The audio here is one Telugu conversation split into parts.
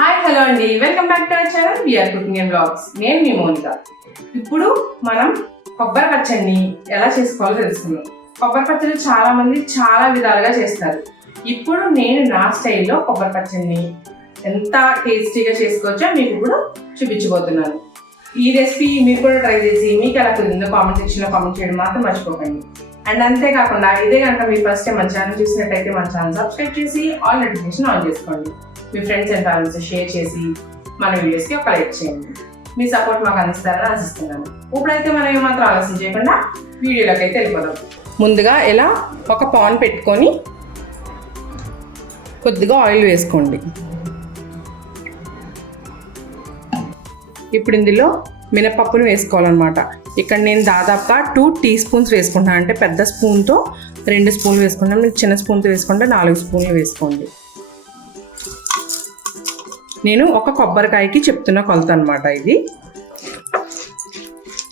హాయ్ హలో అండి, welcome back to our channel VR cooking and vlogs. నేను మీ మోనిక. ఇప్పుడు మనం కొబ్బరి పచ్చడిని ఎలా చేసుకోవాలో తెలుసుకుందాం. కొబ్బరి పచ్చడి చాలా మంది చాలా విధాలుగా చేస్తారు. ఇప్పుడు నేను నా స్టైల్లో కొబ్బరి పచ్చడిని ఎంత టేస్టీగా చేసుకోవచ్చో మీకు కూడా చూపించబోతున్నాను. ఈ రెసిపీ మీరు కూడా ట్రై చేసి మీకు ఎలా కుదిరిందో కామెంట్ సెక్షన్లో కామెంట్ చేయడం మాత్రం మర్చిపోకండి. అండ్ అంతేకాకుండా ఇదే కనుక మీరు ఫస్ట్ టైం మన ఛానల్ చూసినట్టయితే మన ఛానల్ సబ్స్క్రైబ్ చేసి ఆల్ నోటిఫికేషన్ ఆన్ చేసుకోండి. మీ ఫ్రెండ్స్ అండ్ ఫ్యామిలీస్ షేర్ చేసి మన వీడియోస్కి ఒక లైక్ చేయండి. మీ సపోర్ట్ మాకు అందిస్తారని ఆశిస్తున్నాను. ఇప్పుడైతే మనం ఏమాత్రం ఆలస్యం చేయకుండా వీడియోలోకి అయితే వెళ్ళిపోదాం. ముందుగా ఇలా ఒక పాన్ పెట్టుకొని కొద్దిగా ఆయిల్ వేసుకోండి. ఇప్పుడు ఇందులో మినపప్పును వేసుకోవాలన్నమాట. ఇక్కడ నేను దాదాపుగా 2 టీ స్పూన్స్ వేసుకుంటాను. అంటే పెద్ద స్పూన్తో 2 స్పూన్లు వేసుకుంటాను. మీరు చిన్న స్పూన్తో వేసుకుంటే 4 స్పూన్లు వేసుకోండి. నేను ఒక కొబ్బరికాయకి చెప్తున్న కొలత అనమాట. ఇది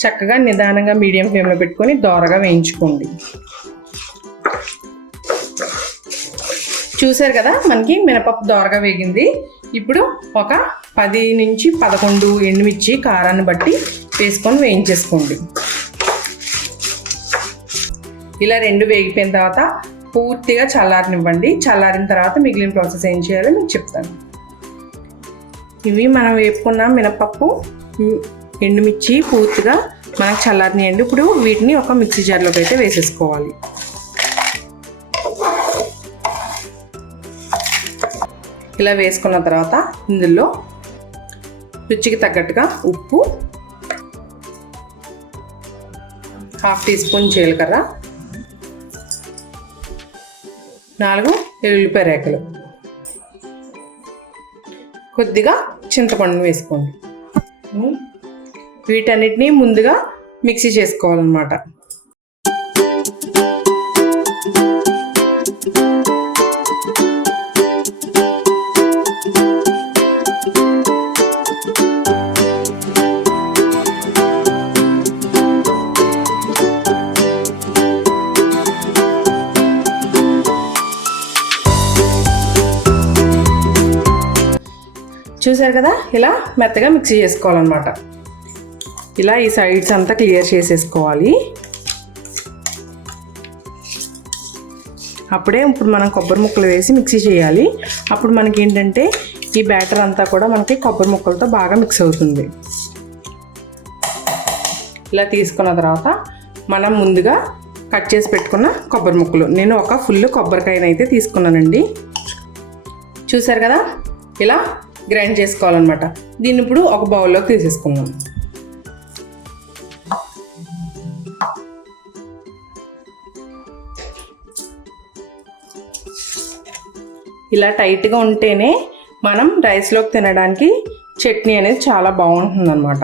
చక్కగా నిదానంగా మీడియం ఫ్లేమ్లో పెట్టుకొని దోరగా వేయించుకోండి. చూసారు కదా, మనకి మినపప్పు దోరగా వేగింది. ఇప్పుడు ఒక 10 నుంచి 11 ఎండుమిర్చి కారాన్ని బట్టి వేసుకొని వేయించేసుకోండి. ఇలా 2 వేగిపోయిన తర్వాత పూర్తిగా చల్లారనివ్వండి. చల్లారిన తర్వాత మిగిలిన ప్రాసెస్ ఏం చేయాలో మీకు చెప్తాను. ఇవి మనం వేపుకున్న మినపప్పు, ఎండుమిర్చి పూర్తిగా మనకు చల్లారనియండి. ఇప్పుడు వీటిని ఒక మిక్సీ జార్లోకి అయితే వేసేసుకోవాలి. ఇలా వేసుకున్న తర్వాత ఇందులో రుచికి తగ్గట్టుగా ఉప్పు, 1/2 టీ స్పూన్ జీలకర్ర, 4 వెల్లుల్లిపాయ రేఖలు, కొద్దిగా చింతపండును వేసుకోండి. వీటన్నిటిని ముందుగా మిక్సీ చేసుకోవాలన్నమాట. చూసారు కదా, ఇలా మెత్తగా మిక్సీ చేసుకోవాలన్నమాట. ఇలా ఈ సైడ్స్ అంతా క్లియర్ చేసేసుకోవాలి. అప్పుడే ఇప్పుడు మనం కొబ్బరి ముక్కలు వేసి మిక్సీ చేయాలి. అప్పుడు మనకి ఏంటంటే ఈ బ్యాటర్ అంతా కూడా మనకి కొబ్బరి ముక్కలతో బాగా మిక్స్ అవుతుంది. ఇలా తీసుకున్న తర్వాత మనం ముందుగా కట్ చేసి పెట్టుకున్న కొబ్బరి ముక్కలు, నేను ఒక ఫుల్ కొబ్బరికాయనైతే తీసుకున్నానండి. చూసారు కదా, ఇలా గ్రైండ్ చేసుకోవాలన్నమాట. దీన్ని ఇప్పుడు ఒక బౌల్లోకి తీసేసుకుందాం. ఇలా టైట్గా ఉంటేనే మనం రైస్లోకి తినడానికి చట్నీ అనేది చాలా బాగుంటుందన్నమాట.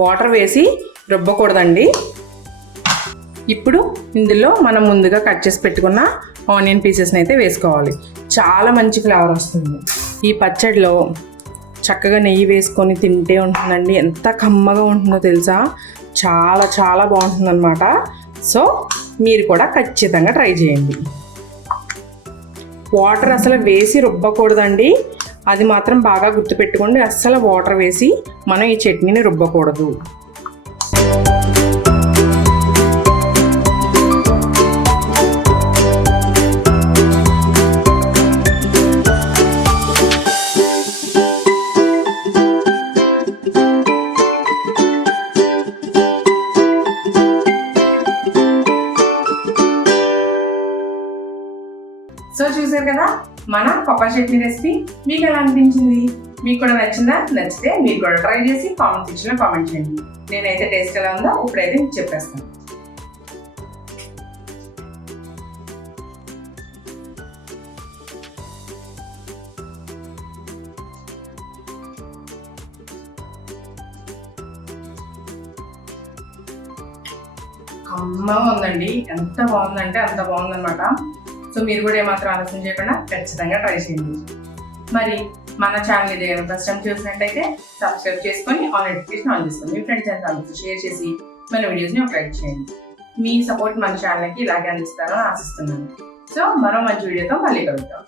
వాటర్ వేసి రుబ్బకూడదండి. ఇప్పుడు ఇందులో మనం ముందుగా కట్ చేసి పెట్టుకున్న ఆనియన్ పీసెస్ని అయితే వేసుకోవాలి. చాలా మంచి ఫ్లేవర్ వస్తుంది. ఈ పచ్చడిలో చక్కగా నెయ్యి వేసుకొని తింటే ఉంటుందండి. ఎంత కమ్మగా ఉంటుందో తెలుసా, చాలా చాలా బాగుంటుందన్నమాట. సో మీరు కూడా ఖచ్చితంగా ట్రై చేయండి. వాటర్ అసలు వేసి రుబ్బకూడదండి, అది మాత్రం బాగా గుర్తుపెట్టుకోండి. అస్సలు వాటర్ వేసి మనం ఈ చట్నీని రుబ్బకూడదు. సో చూసారు కదా, మన కొబ్బరి చట్నీ రెసిపీ మీకు ఎలా అనిపించింది? మీకు కూడా నచ్చిందా? నచ్చితే మీరు కూడా ట్రై చేసి కామెంట్ సెక్షన్లో కామెంట్ చేయండి. నేనైతే టేస్ట్ ఎలా ఉందో ఇప్పుడైతే మీకు చెప్పేస్తాను. కమ్మగా ఉందండి, ఎంత బాగుందంటే అంత బాగుందన్నమాట. సో మీరు కూడా ఏమాత్రం ఆలస్యం చేయకుండా ఖచ్చితంగా ట్రై చేయండి. మరి మన ఛానల్ ఇదే ఫస్ట్ టైం చూసినట్టయితే సబ్స్క్రైబ్ చేసుకొని ఆల్ నోటిఫికేషన్ ఆన్ చేసుకోండి. మీ ఫ్రెండ్స్ అండ్ ఫ్యామిలీతో షేర్ చేసి మన వీడియోస్ని ఒక లైక్ చేయండి. మీ సపోర్ట్ మన ఛానల్కి ఇలాగే అందిస్తారని ఆశిస్తున్నాను. సో మరో మంచి వీడియోతో మళ్ళీ కలుద్దాం.